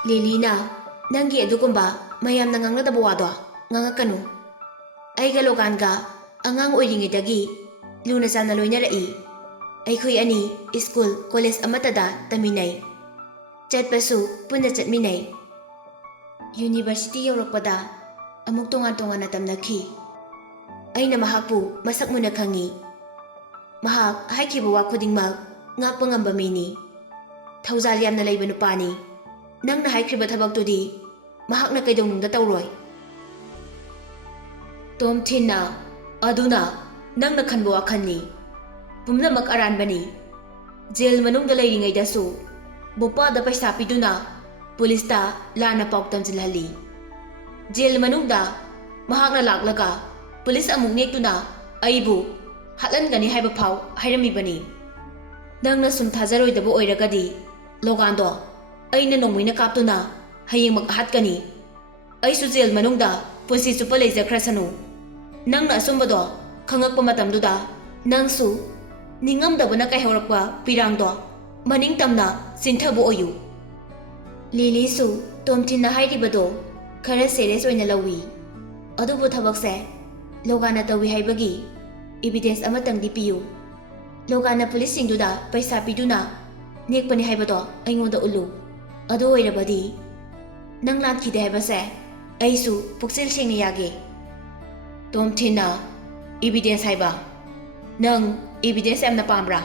Lilina, nangi adukumba mayamna ngangnadaba wado ngangakanu. Aiga Loganga angang oiringidagi luna sana loinara'i. Aikhoy ani school college amatada taminay. Chatpasu punna chatminay. University yaurakpada amuk tongan-tongan na tamnakhi. Aina mahakpu masak mo na khangi. Mahak haikhiba wa khudingmak ngakpa ngamba mini. Thaujal yamna leiba nupani. Nang na haikhiba thabak-tudi mahak na kaidongnungda tawroy. Tom Thinna aduna nang na khanba wakhanni. Pumnamak aranbani. Jail manungda leiringaidasu bopada paisa piduna pulista lana pauk tamjilhali. Jail manungda mahak na laklaga pulis amuk nektuna aibu hatlangani haiba phau hairamibani. Nang na sum thajaroidaba oiragadi Logando aina nongmina kaptuna hayeng mag-ahatkani. Aisu jail manungda punsi chupa leijakrasanu. Nang na asumbado khangakpa matamduda nangsu ningamdabana kaihaurakpa pirangdo maning tamna sinthabu oyu. Lilisu Tom Thinna hairibado khara serious oina lawi. Adubu thabakse Logana tawi haibagi evidence amatangdi piyu. Logana police singduda paisa piduna nekpani haibado aingonda ulu. Adu oirabadi nang lankhide haibase aisu puksil sengna yage. Tom Thinna evidence haiba nang evidence amna pambra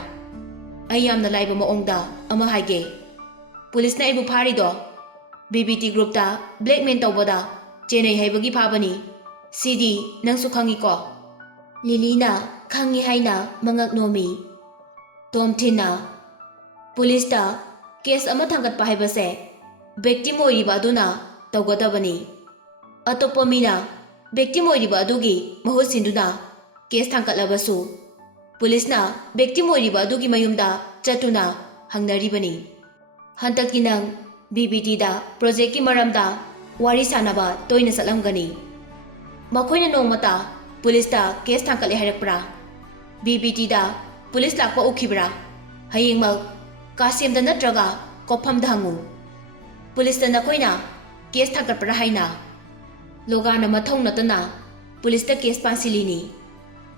ai yamna laiba maongda ama haige. Police na ibu pharido BBT group ta blackmail tawbada chenai haibagi phabani. CD nang su khangi ko. Lilina khangi haina mangak nomi. Tom Thinna police ta case ama thangat pa haibase victim oiriba aduna tawgadabani. Atopa mina victim oiriba adugi mahut sinduna case thangkatlabasu police na victim oiriba adugi mayumda chatuna hangnaribani. Hantakki nang BBT da project ki maramda wari sanaba toina salamgani. Makhoina nongmata police ta case thangkale hairakpra. BBT da police lakpa ukhibra. Hayeng mag kasim da natraga kopam da hangu. Police ta nakhoina case thangkatpra haina. Logana mathong natana police ta case pansilini.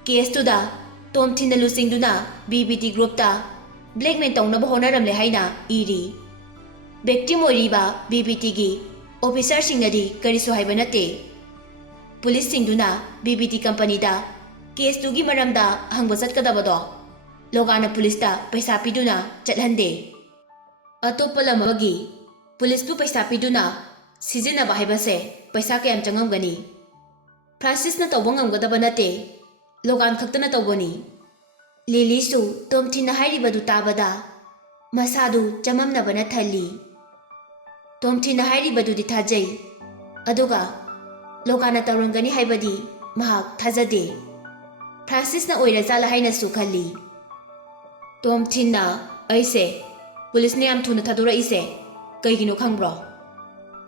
Case tu da Tom Thinna lusingduna BBT group ta blackmail tawna honaramle haina iri. Victim oiriba BBT gi officer singnadi karisu haiba nate. Police singduna BBT company da case tugi maramda hangba chatkadabado Logana police ta paisa piduna chathande. Atopa lamagi police tu paisa piduna sijinaba haibase paisa kayam changamgani. Francis na tawba ngamgadaba nate Logan khaktana tawbani. Lilisu Tom Thinna hairibadu tabada masadu chamamnabana thalli. Tom Thinna hairibadu di thajai aduga Logana tawrangani haibadi mahak thajade. Francis na oira jala haina su khalli. Tom Thinna aise police ne yam thuna thadura ise kaigino khangbro.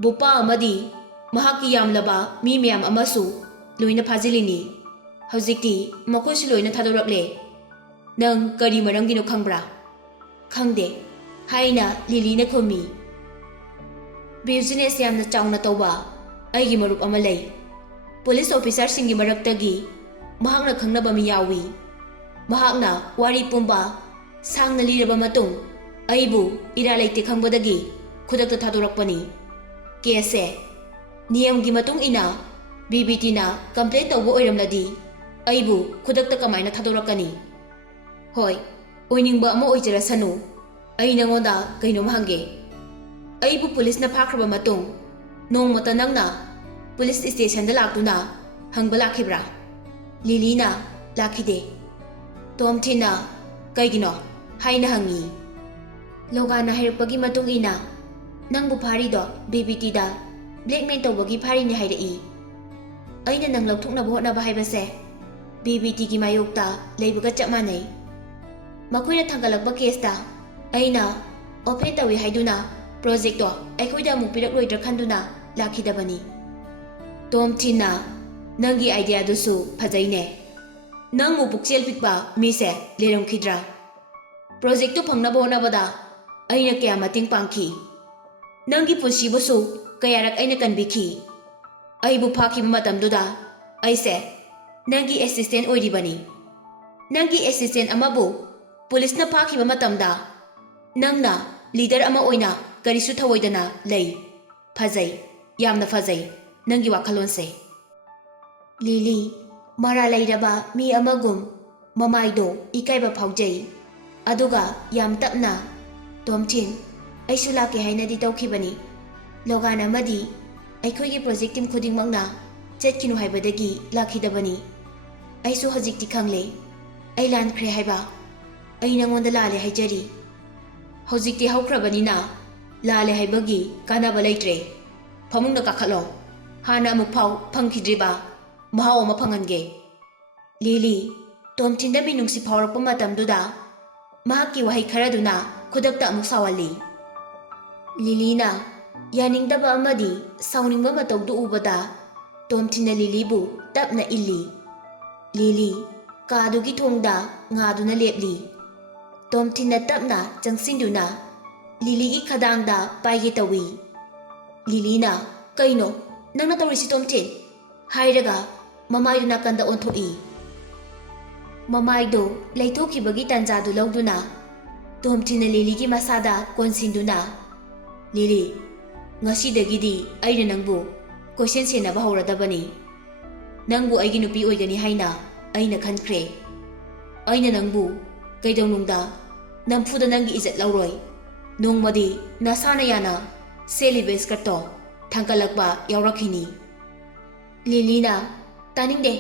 Bopa amadi mahaki yamlaba mi miyam amasu loina phajilini. Hojikti makosi loina thadorakle. Nang kari marangino khangbra? Khangde haina Lilina khomi. Business yamna chawna tawba aigi marup ama lei. Police officer singi maraktagi mahakna khangnaba mi yawi. Mahakna wari pumba sangna liraba matung aibu ira leite khangbadagi khudakta thadorakpani. Case niyam gi matung ina BBT na complaint tawba oiramladi aibu khudakta kamaina thadorakani. Hoi oiningba ama oijarasanu ai nangonda kainom hange. Aibu police na phakraba matung nongmata nangna police station da laktuna hangba lakhibra. Lilina lakhide. Tom Thinna kaigino haina hangi. Logana hairpagi matung ina nangbu pharido BBT da blackmail tawbagi pharini hairai. Aina nang lauthuknaba hotnaba haibase BBT gi mayokta leibaga chap manai. Makhoina thangalakba case ta aina open tawi haiduna project to aikhoida amuk pirakloidra khanduna lakhidabani. Tom Thinna nangi idea dusu phajaine. Nangmu pukchel pikba mise leramkhidra. Project to phangnaba honabada aina kya mating pangkhi. Nanggi punsibusu kayarak aina kanbikhi. Aibu phakhiba matamduda aise nanggi assistant oiribani. Nanggi assistant amabu police na phakhiba matamda nangna leader ama oina karisu thawoidana lei. Phajai yamna phajai nanggi wakhalonse. Lili mara lairaba mi amagum mamaido ikaiba phaujai aduga yam tapna Tomchin aisu lake hainadi tawkhibani logan amadi aikhoigi project team khudingmangna chetkinu haibadagi lakhidabani aisu hojikti khangle ai lan khre haiba ai nangonda lale haijari hojikti haukrabani na lale haibagi kanaba leitre phamungna kakhalo hana amuk phau phangkhidriba mahau ma phangange Lili Tomchin da binungsi phaurakpa matamduda mahakki wahai kharaduna khudakta amuk sawali Lilina yaningdaba amadi sawningba matawdu ubada Tomchinna Lilibu tapna illi Lili kadugi thongda ngaduna lepli Tomchinna tapna changsinduna Liligi khadangda paige tawi Lilina kaino nangna tawrisi Tomchin hairaga mamaiduna kanda onthoi Mamaido leithokibagi tanjadu lawduna Tomchinna Liligi masada konsinduna Lili ngasidagidi aina nangbu question senaba hauradabani nangbu aigi nupi oigani haina aina khankhre aina nangbu kaidawnungda namfuda nangi izat lawroi nongmadi nasana yana celibes kato thangkalakba yawrakhini Lilina taningde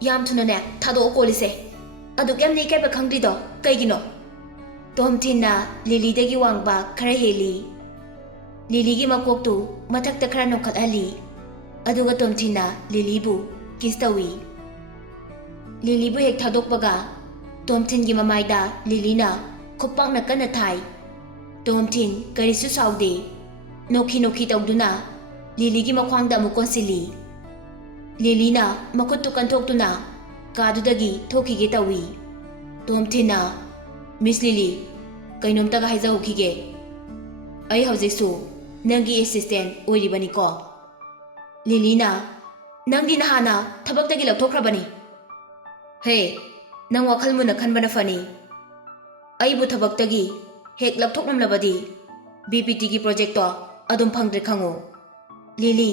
yam thunane thado kolise aduk yam nei kaiba khangrido kaigino Tomchinna Lilidagi wangba khara heli Liligi makoktu mathakta khara nokhathali aduga Tomchinna Lilibu kiss tawi Lilibu hek thadokpaga Tomchingi mamaida Lilina khopakna kana thai Tomchin karisu saude nokhi tawduna Liligi makhwangda amukonsili Lilina makuttu kanthokduna kadudagi thokige tawi Tomchinna Miss Lili kainomtaga haijahukige ai haujisu nangi assistant oiribani ko Lilina nangdi nahana thabaktagi lathokhrabani he nang wakhal muna khanbana fani ai bu thabaktagi hek lapthoknamlabadi BPT gi project to adum phangdre khango Lili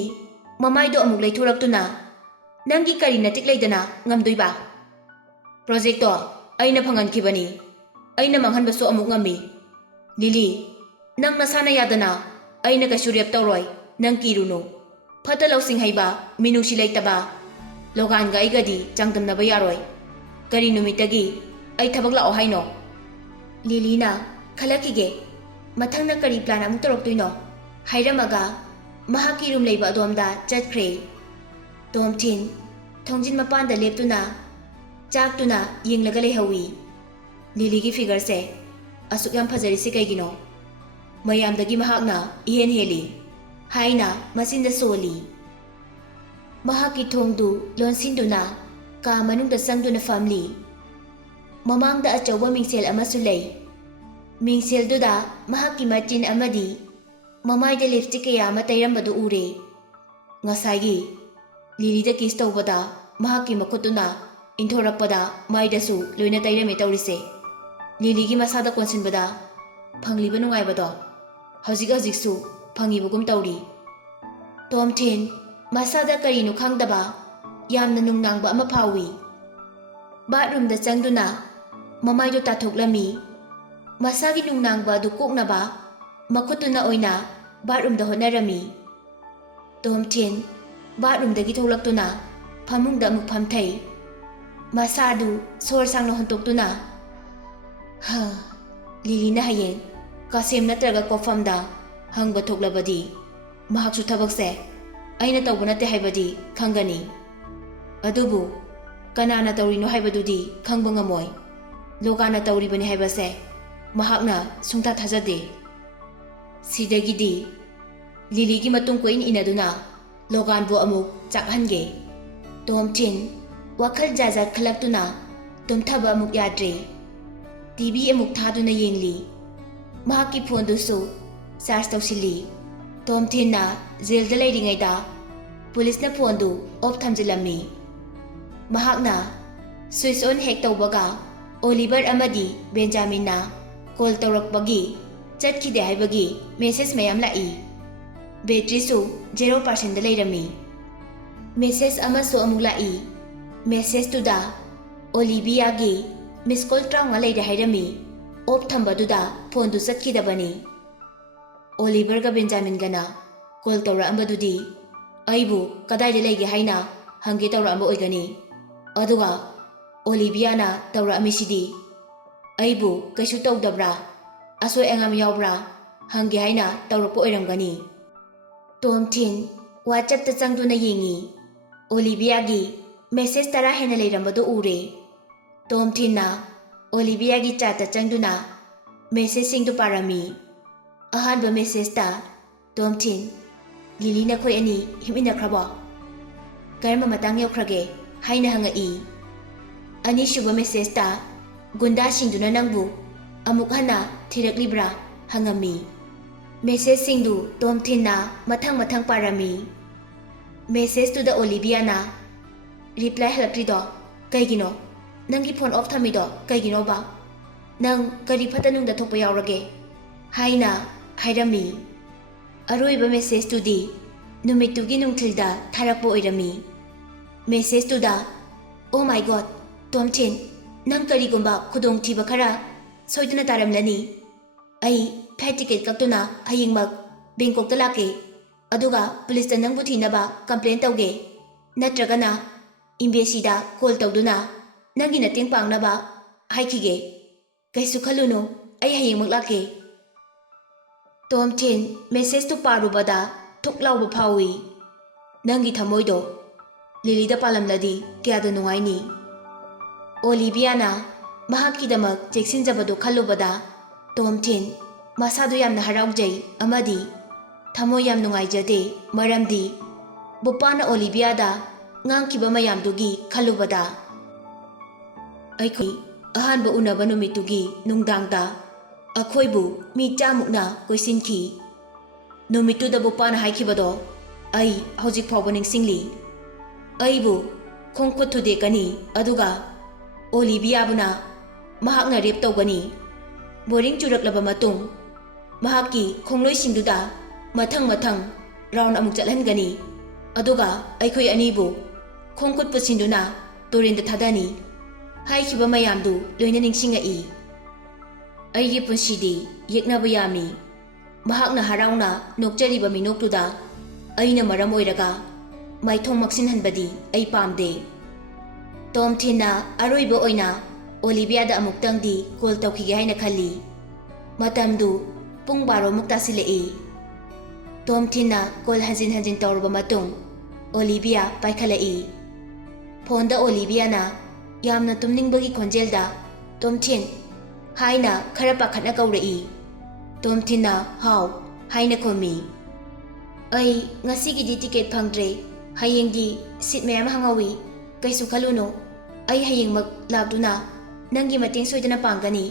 mamaido amuk leithoraktuna nangi kari natik leidana ngamdoiba project to aina phangan khibani aina manghanbasu amuk ngami Lili nang nasana yadana aina ka suryap tawroi nang kiruno phata lausing haiba minusi leitaba logan ga igadi changdamnaba yaroi kari numitagi ai thabak lao haino Lilina khalakige mathangna kari plan amuk toroktuino hairamaga mahaki room leiba adomda chatkhre Tomchin thongjin mapanda leptuna chaktuna yenglaga lehawi Liligi figure se asuk yam phajari se kaigino mayamdagi mahakna ihen heli haina masinda soli mahaki thongdu lonsinduna ka manungda sangduna family mamangda achawa mingsel amasu lei mingsel duda mahaki machin amadi mamaida lipstick kaya ama tairambadu ure ngasagi Lilida kiss tawbada mahaki makutuna inthorakpada maidasu loina tairame tawrise Liligi masada konsinbada phangliba nungaibado hojik su phangibugum tawri Tomchin masada karinu khangdaba yamna nungnangba ama phawi bathroom da changduna mamaido tathoklami masagi nungnangba du koknaba makutuna oina bathroom da honarami Tomchin bathroom dagi tholaktuna phamungda amuk phamthai masadu sor sangna hontoktuna ha Lilina hayeng kasem natraga kofamda hangba thoklabadi mahaksu thabakse aina tawba nate haibadi khangani adubu kanana tawrino haibadudi khangba ngamoi lokana tawribani haibase mahakna sungta thajade sidagidi Liligi matung ko inaduna logan bo amuk chakhange Tomchin wakhal jaja khalaktuna tumthaba amuk yadre TV amuk thaduna yengli mahaki phone dusu charge tawsili ꯇꯣꯝꯊꯤꯟꯅ ꯖꯦꯜꯗ ꯂꯩꯔꯤꯉꯩꯗ ꯄꯨꯂꯤꯁꯅ ꯐꯣꯟꯗꯨ of ꯊꯝꯖꯤꯜꯂꯝꯃꯤ꯫ ꯃꯍꯥꯛꯅ switch on ꯍꯦꯛ ꯇꯧꯕꯒ Oliver ꯑꯃꯗꯤ ꯕꯦꯟꯖꯥꯃꯤꯟꯅ call ꯇꯧꯔꯛꯄꯒꯤ ꯆꯠꯈꯤꯗꯦ ꯍꯥꯏꯕꯒꯤ message ꯃꯌꯥꯝ ꯂꯥꯛꯏ꯫ ꯕꯦꯇ꯭ꯔꯤꯁꯨ 0% ꯂꯩꯔꯝꯃꯤ꯫ ꯃꯦꯁꯦꯖ ꯑꯃꯁꯨ ꯑꯃꯨꯛ ꯂꯥꯛꯏ꯫ ꯃꯦꯁꯦꯖꯇꯨꯗ ꯑꯣꯂꯤꯚꯤꯌꯥꯒꯤ ꯃꯤꯁ ꯀꯣꯜ 35 ꯂꯩꯔꯦ ꯍꯥꯏꯔꯝꯃꯤ꯫ ꯑꯣꯐ ꯊꯝꯕꯗꯨꯗ ꯐꯣꯟꯗꯨ ꯆꯠꯈꯤꯗꯕꯅꯤ꯫ ꯑꯣꯂꯤꯚꯔꯒ ꯕꯦꯟꯖꯥꯃꯤꯟꯒꯅ ꯀꯣꯜ ꯇꯧꯔꯛꯑꯝꯕꯗꯨꯗꯤ ꯑꯩꯕꯨ ꯀꯗꯥꯏꯗ ꯂꯩꯒꯦ ꯍꯥꯏꯅ ꯍꯪꯒꯦ ꯇꯧꯔꯛꯑꯝꯕ ꯑꯣꯏꯒꯅꯤ꯫ ꯑꯗꯨꯒ ꯑꯣꯂꯤꯚꯤꯌꯥꯅ ꯇꯧꯔꯛꯑꯝꯃꯤꯁꯤꯗꯤ ꯑꯩꯕꯨ ꯀꯩꯁꯨ ꯇꯧꯗꯕ꯭ꯔꯥ, ꯑꯁꯣꯏ ꯑꯉꯥꯝ ꯌꯥꯎꯕ꯭ꯔꯥ ꯍꯪꯒꯦ ꯍꯥꯏꯅ ꯇꯧꯔꯛꯄ ꯑꯣꯏꯔꯝꯒꯅꯤ꯫ ꯇꯣꯝꯊꯤꯟ ꯋꯥꯆꯞꯇ ꯆꯪꯗꯨꯅ ꯌꯦꯡꯉꯤ꯫ ꯑꯣꯂꯤꯚꯤꯌꯥꯒꯤ ꯃꯦꯁꯦꯖ 10 ꯍꯦꯟꯅ ꯂꯩꯔꯝꯕꯗꯨ ꯎꯔꯦ꯫ ꯇꯣꯝꯊꯤꯟꯅ ꯑꯣꯂꯤꯚꯤꯌꯥꯒꯤ ꯆꯥꯠꯇ ꯆꯪꯗꯨꯅ ꯃꯦꯁꯦꯖꯁꯤꯡꯗꯨ ꯄꯥꯔꯝꯃꯤ꯫ ꯑꯍꯥꯟꯕ ꯃꯦꯁꯦꯖꯇ ꯇꯣꯝꯊꯤꯟ, ꯂꯤꯂꯤ ꯅꯈꯣꯏ ꯑꯅꯤ ꯍꯤꯞꯃꯤꯟꯅꯈ꯭ꯔꯕꯣ? ꯀꯔꯝꯕ ꯃꯇꯥꯡ ꯌꯧꯈ꯭ꯔꯒꯦ ꯍꯥꯏꯅ ꯍꯪꯉꯛꯏ꯫ ꯑꯅꯤꯁꯨꯕ ꯃꯦꯁꯦꯖꯇ ꯒꯨꯟꯗꯥꯁꯤꯡꯗꯨꯅ ꯅꯪꯕꯨ ꯑꯃꯨꯛ ꯍꯟꯅ ꯊꯤꯔꯛꯂꯤꯕ꯭ꯔꯥ ꯍꯪꯉꯝꯃꯤ꯫ ꯃꯦꯁꯦꯖꯁꯤꯡꯗꯨ ꯇꯣꯝꯊꯤꯟꯅ ꯃꯊꯪ ꯄꯥꯔꯝꯃꯤ꯫ ꯃꯦꯁꯦꯖꯇꯨꯗ ꯑꯣꯂꯤꯚꯤꯌꯥꯅ ꯔꯤꯄ꯭ꯂꯥꯏ ꯍꯜꯂꯛꯇ꯭ꯔꯤꯗꯣ ꯀꯩꯒꯤꯅꯣ? ꯅꯪꯒꯤ ꯐꯣꯟ ꯑꯣꯐ ꯊꯝꯃꯤꯗꯣ ꯀꯩꯒꯤꯅꯣꯕ? ꯅꯪ ꯀꯔꯤ ꯐꯠꯇ ꯅꯨꯡꯗ ꯊꯣꯛꯄ ꯌꯥꯎꯔꯒꯦ ꯍꯥꯏꯅ ꯍꯥꯏꯔꯝꯃꯤ꯫ ꯑꯔꯣꯏꯕ ꯃꯦꯁꯦꯖꯇꯨꯗꯤ ꯅꯨꯃꯤꯠꯇꯨꯒꯤ ꯅꯨꯡꯊꯤꯜꯗ ꯊꯥꯔꯛꯄ ꯑꯣꯏꯔꯝꯃꯤ꯫ ꯃꯦꯁꯦꯖꯇꯨꯗ ꯑꯣ ꯃꯥꯏ ꯒꯣꯗ ꯇꯣꯝꯊꯤꯟ, ꯅꯪ ꯀꯔꯤꯒꯨꯝꯕ ꯈꯨꯗꯣꯡꯊꯤꯕ ꯈꯔ ꯁꯣꯏꯗꯅ ꯇꯥꯔꯝꯂꯅꯤ꯫ ꯑꯩ ꯐ꯭ꯂꯥꯏꯠ ꯇꯤꯀꯦꯠ ꯀꯛꯇꯨꯅ ꯍꯌꯦꯡꯃꯛ ꯕꯦꯡꯀꯣꯛꯇ ꯂꯥꯛꯀꯦ, ꯑꯗꯨꯒ ꯄꯨꯂꯤꯁꯇ ꯅꯪꯕꯨ ꯊꯤꯅꯕ ꯀꯝꯄ꯭ꯂꯦꯟ ꯇꯧꯒꯦ, ꯅꯠꯇ꯭ꯔꯒꯅ ꯏꯝꯕꯦꯁꯤꯗ ꯀꯣꯜ ꯇꯧꯗꯨꯅ ꯅꯪꯒꯤ ꯃꯇꯦꯡ ꯄꯥꯡꯅꯕ ꯍꯥꯏꯈꯤꯒꯦ꯫ ꯀꯩꯁꯨ ꯈꯜꯂꯨꯅꯨ, ꯑꯩ ꯍꯌꯦꯡꯃꯛ ꯂꯥꯛꯀꯦ꯫ ꯇꯣꯝꯊꯤꯟ ꯃꯦꯁꯦꯖꯇꯨ ꯄꯥꯔꯨꯕꯗ ꯊꯨꯛ ꯂꯥꯎꯕ ꯐꯥꯎꯏ꯫ ꯅꯪꯒꯤ ꯊꯃꯣꯏꯗꯣ ꯂꯤꯂꯤꯗ ꯄꯥꯜꯂꯝꯂꯗꯤ ꯀꯌꯥꯗ ꯅꯨꯡꯉꯥꯏꯅꯤ꯫ ꯑꯣꯂꯤꯚꯤꯌꯥꯅ ꯃꯍꯥꯛꯀꯤꯗꯃꯛ ꯆꯦꯛꯁꯤꯟꯖꯕꯗꯨ ꯈꯜꯂꯨꯕꯗ ꯇꯣꯝꯊꯤꯟ ꯃꯁꯥꯗꯨ ꯌꯥꯝꯅ ꯍꯔꯥꯎꯖꯩ ꯑꯃꯗꯤ ꯊꯃꯣꯏ ꯌꯥꯝ ꯅꯨꯡꯉꯥꯏꯖꯗꯦ, ꯃꯔꯝꯗꯤ ꯕꯣꯄꯥꯅ ꯑꯣꯂꯤꯚꯤꯌꯥꯗ ꯉꯥꯡꯈꯤꯕ ꯃꯌꯥꯝꯗꯨꯒꯤ ꯈꯜꯂꯨꯕꯗ꯫ ꯑꯩꯈꯣꯏ ꯑꯍꯥꯟꯕ ꯎꯅꯕ ꯅꯨꯃꯤꯠꯇꯨꯒꯤ ꯅꯨꯡꯗꯥꯡꯗ ꯑꯩꯈꯣꯏꯕꯨ ꯃꯤ 100ꯃꯨꯛꯅ ꯀꯣꯏꯁꯤꯟꯈꯤ꯫ ꯅꯨꯃꯤꯠꯇꯨꯗ ꯕꯣꯄꯥꯅ ꯍꯥꯏꯈꯤꯕꯗꯣ ꯑꯩ ꯍꯧꯖꯤꯛ ꯐꯥꯎꯕ ꯅꯤꯡꯁꯤꯡꯂꯤ꯫ ꯑꯩꯕꯨ ꯈꯣꯡꯈꯨꯠ ꯊꯨꯗꯦꯛꯀꯅꯤ, ꯑꯗꯨꯒ ꯑꯣꯂꯤꯚꯤꯌꯥꯕꯨꯅ ꯃꯍꯥꯛꯅ ꯔꯦꯞ ꯇꯧꯒꯅꯤ꯫ ꯕꯣꯔꯤꯡ ꯆꯨꯔꯛꯂꯕ ꯃꯇꯨꯡ ꯃꯍꯥꯛꯀꯤ ꯈꯣꯡꯂꯣꯏꯁꯤꯡꯗꯨꯗ ꯃꯊꯪ ꯔꯥꯎꯟ ꯑꯃꯨꯛ ꯆꯠꯍꯟꯒꯅꯤ, ꯑꯗꯨꯒ ꯑꯩꯈꯣꯏ ꯑꯅꯤꯕꯨ ꯈꯣꯡꯈꯨꯠ ꯄꯨꯟꯁꯤꯟꯗꯨꯅ ꯇꯨꯔꯦꯟꯗ ꯊꯥꯗꯅꯤ꯫ ꯍꯥꯏꯈꯤꯕ ꯃꯌꯥꯝꯗꯨ ꯂꯣꯏꯅ ꯅꯤꯡꯁꯤꯡꯉꯛꯏ꯫ ꯑꯩꯒꯤ ꯄꯨꯟꯁꯤꯗꯤ ꯌꯦꯛꯅꯕ ꯌꯥꯝꯃꯤ꯫ ꯃꯍꯥꯛꯅ ꯍꯔꯥꯎꯅ ꯅꯣꯛꯆꯔꯤꯕ ꯃꯤꯅꯣꯛꯇꯨꯗ ꯑꯩꯅ ꯃꯔꯝ ꯑꯣꯏꯔꯒ ꯃꯥꯏꯊꯣꯡ ꯃꯛꯁꯤꯟꯍꯟꯕꯗꯤ ꯑꯩ ꯄꯥꯝꯗꯦ꯫ ꯇꯣꯝꯊꯤꯟꯅ ꯑꯔꯣꯏꯕ ꯑꯣꯏꯅ ꯑꯣꯂꯤꯚꯤꯌꯥꯗ ꯑꯃꯨꯛꯇꯪꯗꯤ ꯀꯣꯜ ꯇꯧꯈꯤꯒꯦ ꯍꯥꯏꯅ ꯈꯜꯂꯤ꯫ ꯃꯇꯝꯗꯨ ꯄꯨꯡ 12ꯃꯨꯛ ꯇꯥꯁꯤꯜꯂꯛꯏ꯫ ꯇꯣꯝꯊꯤꯟꯅ ꯀꯣꯜ ꯍꯟꯖꯤꯟ ꯇꯧꯔꯕ ꯃꯇꯨꯡ ꯑꯣꯂꯤꯚꯤꯌꯥ ꯄꯥꯏꯈꯠꯂꯛꯏ꯫ ꯐꯣꯟꯗ ꯑꯣꯂꯤꯚꯤꯌꯥꯅ ꯌꯥꯝꯅ ꯇꯨꯝꯅꯤꯡꯕꯒꯤ ꯈꯣꯟꯖꯦꯜꯗ ꯇꯣꯝꯊꯤꯟ ꯍꯥꯏꯅ ꯈꯔ ꯄꯥꯈꯠꯅ ꯀꯧꯔꯛꯏ꯫ ꯇꯣꯝꯊꯤꯟꯅ ꯍꯥꯎ ꯍꯥꯏꯅ ꯈꯨꯝꯃꯤ꯫ ꯑꯩ ꯉꯁꯤꯒꯤꯗꯤ ꯇꯤꯀꯦꯠ ꯐꯪꯗ꯭ꯔꯦ, ꯍꯌꯦꯡꯗꯤ ꯁꯤꯠ ꯃꯌꯥꯝ ꯍꯥꯡꯍꯧꯏ, ꯀꯩꯁꯨ ꯈꯜꯂꯨꯅꯨ, ꯑꯩ ꯍꯌꯦꯡꯃꯛ ꯂꯥꯛꯇꯨꯅ ꯅꯪꯒꯤ ꯃꯇꯦꯡ ꯁꯣꯏꯗꯅ ꯄꯥꯡꯒꯅꯤ꯫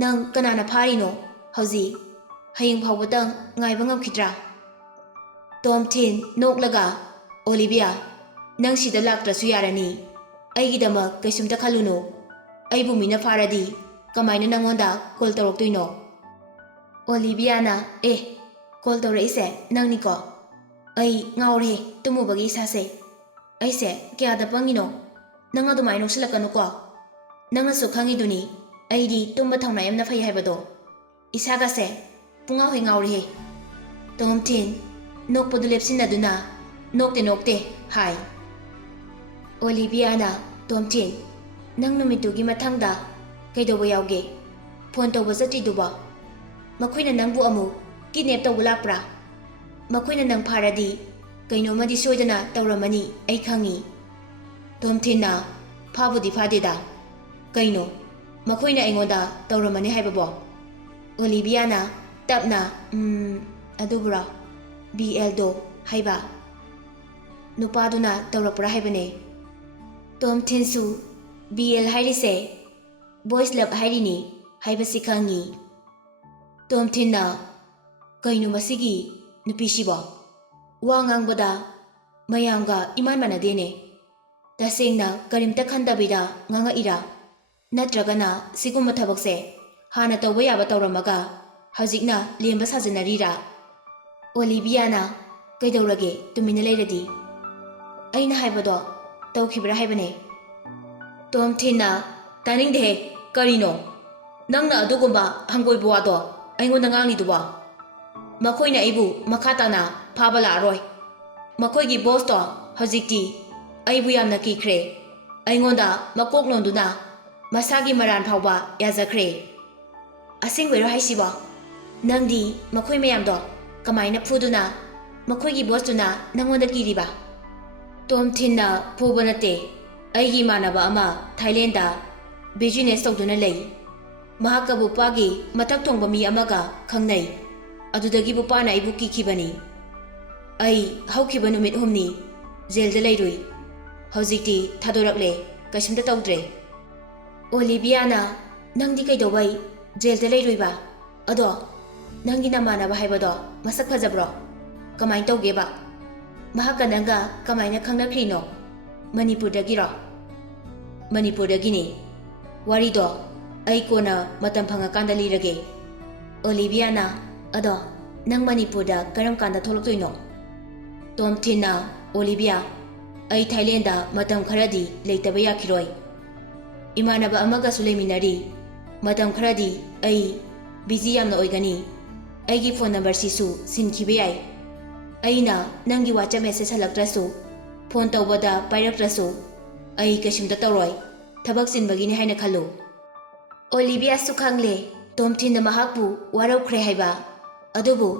ꯅꯪ ꯀꯅꯥꯅ ꯐꯥꯔꯤꯅꯣ ꯍꯧꯖꯤꯛ? ꯍꯌꯦꯡ ꯐꯥꯎꯕꯇꯪ ꯉꯥꯏꯕ ꯉꯝꯈꯤꯗ꯭ꯔꯥ? ꯇꯣꯝꯊꯤꯟ ꯅꯣꯛꯂꯒ ꯑꯣꯂꯤꯚꯤꯌꯥ, ꯅꯪ ꯁꯤꯗ ꯂꯥꯛꯇ꯭ꯔꯁꯨ ꯌꯥꯔꯅꯤ, ꯑꯩꯒꯤꯗꯃꯛ ꯀꯩꯁꯨꯝꯇ ꯈꯜꯂꯨꯅꯨ꯫ ꯑꯩꯕꯨ ꯃꯤꯅ ꯐꯥꯔꯗꯤ ꯀꯃꯥꯏꯅ ꯅꯪꯉꯣꯟꯗ ꯀꯣꯜ ꯇꯧꯔꯛꯇꯣꯏꯅꯣ? ꯑꯣꯂꯤꯚꯤꯌꯥꯅ ꯀꯣꯜ ꯇꯧꯔꯛꯏꯁꯦ ꯅꯪꯅꯤꯀꯣ? ꯑꯩ ꯉꯥꯎꯔꯦ ꯇꯨꯝꯃꯨꯕꯒꯤ ꯏꯁꯥꯁꯦ, ꯑꯩꯁꯦ ꯀꯌꯥꯗ ꯄꯪꯉꯤꯅꯣ? ꯅꯪ ꯑꯗꯨꯃꯥꯏꯅ ꯅꯣꯛꯁꯤꯜꯂꯛꯀꯅꯨꯀꯣ꯫ ꯅꯪꯅꯁꯨ ꯈꯪꯉꯤꯗꯨꯅꯤ ꯑꯩꯗꯤ ꯇꯨꯝꯕ ꯊꯧꯅꯥ ꯌꯥꯝꯅ ꯐꯩ ꯍꯥꯏꯕꯗꯣ꯫ ꯏꯁꯥꯒꯁꯦ ꯄꯨꯡꯉꯥꯎ ꯍꯦꯛ ꯉꯥꯎꯔꯦꯍꯦ꯫ ꯇꯣꯝꯊꯤꯟ ꯅꯣꯛꯄꯗꯨ ꯂꯦꯞꯁꯤꯟꯅꯗꯨꯅ ꯅꯣꯛꯇꯦ ꯍꯥꯏ꯫ ꯑꯣꯂꯤꯚꯤꯌꯥꯅ ꯇꯣꯝꯊꯤꯟ, ꯅꯪ ꯅꯨꯃꯤꯠꯇꯨꯒꯤ ꯃꯊꯪꯗ ꯀꯩꯗꯧꯕ ꯌꯥꯎꯒꯦ? ꯐꯣꯟ ꯇꯧꯕ ꯆꯠꯇ꯭ꯔꯤꯗꯨꯕꯣ? ꯃꯈꯣꯏꯅ ꯅꯪꯕꯨ ꯑꯃꯨꯛ ꯀꯤꯗꯅꯦꯞ ꯇꯧꯕ ꯂꯥꯛꯄ꯭ꯔꯥ? ꯃꯈꯣꯏꯅ ꯅꯪ ꯐꯥꯔꯗꯤ ꯀꯩꯅꯣꯃꯗꯤ ꯁꯣꯏꯗꯅ ꯇꯧꯔꯝꯃꯅꯤ, ꯑꯩ ꯈꯪꯉꯤ꯫ ꯇꯣꯝꯊꯤꯟꯅ ꯐꯥꯕꯨꯗꯤ ꯐꯥꯗꯦꯗ, ꯀꯩꯅꯣ ꯃꯈꯣꯏꯅ ꯑꯩꯉꯣꯟꯗ ꯇꯧꯔꯝꯃꯅꯤ ꯍꯥꯏꯕꯕꯣ? ꯑꯣꯂꯤꯚꯤꯌꯥꯅ ꯇꯞꯅ ꯑꯗꯨꯕꯨꯔꯣ, BLꯗꯣ ꯍꯥꯏꯕ ꯅꯨꯄꯥꯗꯨꯅ ꯇꯧꯔꯛꯄ꯭ꯔꯥ ꯍꯥꯏꯕꯅꯦ꯫ ꯇꯣꯝꯊꯤꯟꯁꯨ BL ꯍꯥꯏꯔꯤꯁꯦ ꯕꯣꯏꯁ ꯂꯞ ꯍꯥꯏꯔꯤꯅꯤ ꯍꯥꯏꯕꯁꯤ ꯈꯪꯉꯤ꯫ ꯇꯣꯝꯊꯤꯟꯅ ꯀꯩꯅꯣ ꯃꯁꯤꯒꯤ ꯅꯨꯄꯤꯁꯤꯕꯣ ꯋꯥ ꯉꯥꯡꯕꯗ ꯃꯌꯥꯝꯒ ꯏꯃꯥꯟ ꯃꯥꯟꯅꯗꯦꯅꯦ ꯇꯁꯦꯡꯅ ꯀꯔꯤꯝꯇ ꯈꯟꯗꯕꯤꯗ ꯉꯥꯡꯉꯛꯏꯔꯥ ꯅꯠꯇ꯭ꯔꯒꯅ ꯁꯤꯒꯨꯝꯕ ꯊꯕꯛꯁꯦ ꯍꯥꯟꯅ ꯇꯧꯕ ꯌꯥꯕ ꯇꯧꯔꯝꯃꯒ ꯍꯧꯖꯤꯛꯅ ꯂꯦꯝꯕ ꯁꯥꯖꯟꯅꯔꯤꯔꯥ ꯑꯣꯂꯤꯕꯤꯌꯥꯅ ꯀꯩꯗꯧꯔꯒꯦ ꯇꯨꯃꯤꯟꯅ ꯂꯩꯔꯗꯤ ꯑꯩꯅ ꯍꯥꯏꯕꯗꯣ ꯇꯧꯈꯤꯕ꯭ꯔꯥ ꯍꯥꯏꯕꯅꯦ ꯇꯣꯝꯊꯤꯟꯅ ꯇꯥꯅꯤꯡꯗꯦꯍꯦ ꯀꯔꯤꯅꯣ ꯅꯪꯅ ꯑꯗꯨꯒꯨꯝꯕ ꯍꯪꯒꯣꯏꯕ ꯋꯥꯗꯣ ꯑꯩꯉꯣꯟꯗ ꯉꯥꯡꯂꯤꯗꯨꯕꯣ ꯃꯈꯣꯏꯅ ꯑꯩꯕꯨ ꯃꯈꯥ ꯇꯥꯅ ꯐꯥꯕ ꯂꯥꯛꯑꯔꯣꯏ ꯃꯈꯣꯏꯒꯤ ꯕꯣꯁꯇꯣ ꯍꯧꯖꯤꯛꯇꯤ ꯑꯩꯕꯨ ꯌꯥꯝꯅ ꯀꯤꯈ꯭ꯔꯦ ꯑꯩꯉꯣꯟꯗ ꯃꯀꯣꯛ ꯅꯣꯟꯗꯨꯅ ꯃꯁꯥꯒꯤ ꯃꯔꯥꯟ ꯐꯥꯎꯕ ꯌꯥꯖꯈ꯭ꯔꯦ ꯑꯁꯦꯡꯕꯩꯔꯣ ꯍꯥꯏꯁꯤꯕꯣ ꯅꯪꯗꯤ ꯃꯈꯣꯏ ꯃꯌꯥꯝꯗꯣ ꯀꯃꯥꯏꯅ ꯐꯨꯗꯨꯅ ꯃꯈꯣꯏꯒꯤ ꯕꯣꯁꯇꯨꯅ ꯅꯪꯉꯣꯟꯗ ꯀꯤꯔꯤꯕ ꯇꯣꯝꯊꯤꯟꯅ ꯐꯨꯕ ꯅꯠꯇꯦ ꯑꯩꯒꯤ ꯏꯃꯥꯟꯅꯕ ꯑꯃ ꯊꯥꯏꯂꯦꯟꯗ ꯕꯤꯖꯤꯅꯦꯁ ꯇꯧꯗꯨꯅ ꯂꯩ ꯃꯍꯥꯛꯀ ꯕꯨꯄꯥꯒꯤ ꯃꯊꯛ ꯊꯣꯡꯕ ꯃꯤ ꯑꯃꯒ ꯈꯪꯅꯩ ꯑꯗꯨꯗꯒꯤ ꯕꯨꯄꯥꯅ ꯑꯩꯕꯨ ꯀꯤꯈꯤꯕꯅꯤ ꯑꯩ ꯍꯧꯈꯤꯕ ꯅꯨꯃꯤꯠ 6ꯅꯤ ꯖꯦꯜꯗ ꯂꯩꯔꯨꯏ ꯍꯧꯖꯤꯛꯇꯤ ꯊꯥꯗꯣꯔꯛꯂꯦ ꯀꯩꯁꯨꯝꯇ ꯇꯧꯗ꯭ꯔꯦ ꯑꯣꯂꯤꯕꯤꯌꯥꯅ ꯅꯪꯗꯤ ꯀꯩꯗꯧꯕꯩ ꯖꯦꯜꯗ ꯂꯩꯔꯨꯏꯕ ꯑꯗꯣ ꯅꯪꯒꯤ ꯅꯃꯥꯟꯅꯕ ꯍꯥꯏꯕꯗꯣ ꯃꯁꯛ ꯐꯖꯕ꯭ꯔꯣ ꯀꯃꯥꯏꯅ ꯇꯧꯒꯦꯕ ꯃꯍꯥꯛꯀ ꯅꯪꯒ ꯀꯃꯥꯏꯅ ꯈꯪꯅꯈ꯭ꯔꯤꯅꯣ ꯃꯅꯤꯄꯨꯔꯗꯒꯤꯔꯣ ꯃꯅꯤꯄꯨꯔꯗꯒꯤꯅꯤ ꯋꯥꯔꯤꯗꯣ ꯑꯩ ꯀꯣꯟꯅ ꯃꯇꯝ ꯐꯪꯉꯀꯥꯟꯗ ꯂꯤꯔꯒꯦ ꯑꯣꯂꯤꯕꯤꯌꯥꯅ ꯑꯗꯣ ꯅꯪ ꯃꯅꯤꯄꯨꯔꯗ ꯀꯔꯝ ꯀꯥꯟꯗ ꯊꯣꯛꯂꯛꯇꯣꯏꯅꯣ ꯇꯣꯝꯊꯤꯟꯅ ꯑꯣꯂꯤꯕꯤꯌꯥ ꯑꯩ ꯊꯥꯏꯂꯦꯟꯗ ꯃꯇꯝ ꯈꯔꯗꯤ ꯂꯩꯇꯕ ꯌꯥꯈꯤꯔꯣꯏ ꯏꯃꯥꯟꯅꯕ ꯑꯃꯒꯁꯨ ꯂꯩꯃꯤꯟꯅꯔꯤ ꯃꯇꯝ ꯈꯔꯗꯤ ꯑꯩ ꯕꯤꯖꯤ ꯌꯥꯝꯅ ꯑꯣꯏꯒꯅꯤ ꯑꯩꯒꯤ ꯐꯣꯟ ꯅꯝꯕꯔꯁꯤꯁꯨ ꯁꯤꯟꯈꯤꯕ ꯌꯥꯏ ꯑꯩꯅ ꯅꯪꯒꯤ ꯋꯥꯆꯞ ꯃꯦꯁꯦꯖ ꯍꯜꯂꯛꯇ꯭ꯔꯁꯨ ꯐꯣꯟ ꯇꯧꯕꯗ ꯄꯥꯏꯔꯛꯇ꯭ꯔꯁꯨ ꯑꯩ ꯀꯩꯁꯨꯝꯇ ꯇꯧꯔꯣꯏ ꯊꯕꯛ ꯆꯤꯟꯕꯒꯤꯅꯤ ꯍꯥꯏꯅ ꯈꯜꯂꯨ ꯑꯣꯂꯤꯕꯤꯌꯥꯁꯨ ꯈꯪꯂꯦ ꯇꯣꯝꯊꯤꯟꯅ ꯃꯍꯥꯛꯄꯨ ꯋꯥꯔꯧꯈ꯭ꯔꯦ ꯍꯥꯏꯕ ꯑꯗꯨꯕꯨ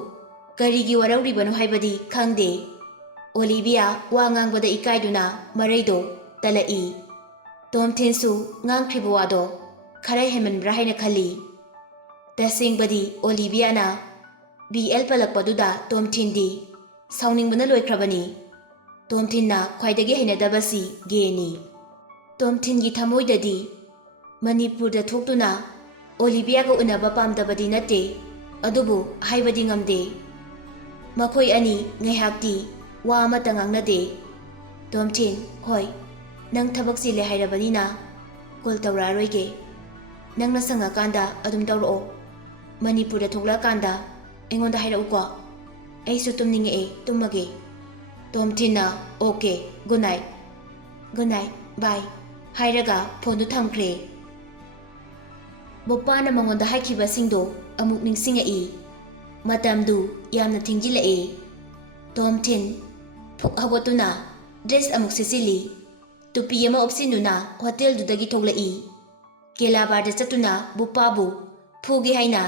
ꯀꯔꯤꯒꯤ ꯋꯥꯔꯧꯔꯤꯕꯅꯣ ꯍꯥꯏꯕꯗꯤ ꯈꯪꯗꯦ ꯑꯣꯂꯤꯕꯤꯌꯥ ꯋꯥ ꯉꯥꯡꯕꯗ ꯏꯀꯥꯏꯗꯨꯅ ꯃꯔꯩꯗꯣ ꯇꯜꯂꯛꯏ ꯇꯣꯝꯊꯤꯟꯁꯨ ꯉꯥꯡꯈ꯭ꯔꯤꯕ ꯋꯥꯗꯣ ꯈꯔ ꯍꯦꯟꯃꯟꯕ꯭ꯔꯥ ꯍꯥꯏꯅ ꯈꯜꯂꯤ ꯇꯁꯦꯡꯕꯗꯤ ꯑꯣꯂꯤꯕꯤꯌꯥꯅ BL ꯄꯜꯂꯛꯄꯗꯨꯗ ꯇꯣꯝꯊꯤꯟꯗꯤ ꯁꯥꯎꯅꯤꯡꯕꯅ ꯂꯣꯏꯈ꯭ꯔꯕꯅꯤ ꯇꯣꯝꯊꯤꯟꯅ ꯈ꯭ꯋꯥꯏꯗꯒꯤ ꯍꯩꯅꯗꯕꯁꯤ ꯒꯦꯅꯤ ꯇꯣꯝꯊꯤꯟꯒꯤ ꯊꯃꯣꯏꯗꯗꯤ ꯃꯅꯤꯄꯨꯔꯗ ꯊꯣꯛꯇꯨꯅ ꯑꯣꯂꯤꯕꯤꯌꯥꯒ ꯎꯅꯕ ꯄꯥꯝꯗꯕꯗꯤ ꯅꯠꯇꯦ ꯑꯗꯨꯕꯨ ꯍꯥꯏꯕꯗꯤ ꯉꯝꯗꯦ ꯃꯈꯣꯏ ꯑꯅꯤ ꯉꯥꯏꯍꯥꯛꯇꯤ ꯋꯥ ꯑꯃꯠꯇ ꯉꯥꯡꯅꯗꯦ ꯇꯣꯝꯊꯤꯟ ꯍꯣꯏ ꯅꯪ ꯊꯕꯛ ꯆꯤꯜꯂꯦ ꯍꯥꯏꯔꯕꯅꯤꯅ ꯀꯣꯜ ꯇꯧꯔꯛꯑꯔꯣꯏꯒꯦ ꯅꯪꯅ ꯁꯪꯉꯀꯥꯟꯗ ꯑꯗꯨꯝ ꯇꯧꯔꯛꯑꯣ ꯃꯅꯤꯄꯨꯔꯗ ꯊꯣꯛꯂꯛꯑꯀꯥꯟꯗ ꯑꯩꯉꯣꯟꯗ ꯍꯥꯏꯔꯛꯎꯀꯣ ꯑꯩꯁꯨ ꯇꯨꯝꯅꯤꯡꯉꯛꯑꯦ ꯇꯨꯝꯃꯒꯦ ꯇꯣꯝꯊꯤꯟꯅ ꯑꯣꯀꯦ ꯒꯨꯗ ꯅꯥꯏꯠ ꯕꯥꯏ ꯍꯥꯏꯔꯒ ꯐꯣꯟꯗꯨ ꯊꯝꯈ꯭ꯔꯦ ꯕꯣꯄꯥꯅ ꯃꯉꯣꯟꯗ ꯍꯥꯏꯈꯤꯕꯁꯤꯡꯗꯣ ꯑꯃꯨꯛ ꯅꯤꯡꯁꯤꯡꯉꯛꯏ ꯃꯇꯝꯗꯨ ꯌꯥꯝꯅ ꯊꯦꯡꯖꯤꯜꯂꯛꯑꯦ ꯇꯣꯝꯊꯤꯟ ꯐꯨꯛ ꯍꯧꯒꯠꯇꯨꯅ ꯗ꯭ꯔꯦꯁ ꯑꯃꯨꯛ ꯁꯦꯠꯆꯤꯜꯂꯤ ꯇꯨꯄꯤ ꯑꯃ ꯎꯞꯁꯤꯟꯗꯨꯅ ꯍꯣꯇꯦꯜꯗꯨꯗꯒꯤ ꯊꯣꯛꯂꯛꯏ ꯀꯦꯂꯥꯕꯥꯔꯗ ꯆꯠꯇꯨꯅ ꯕꯣꯄꯥꯕꯨ ꯐꯨꯒꯦ ꯍꯥꯏꯅ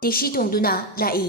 ꯇꯦꯛꯁꯤ ꯇꯣꯡꯗꯨꯅ ꯂꯥꯛꯏ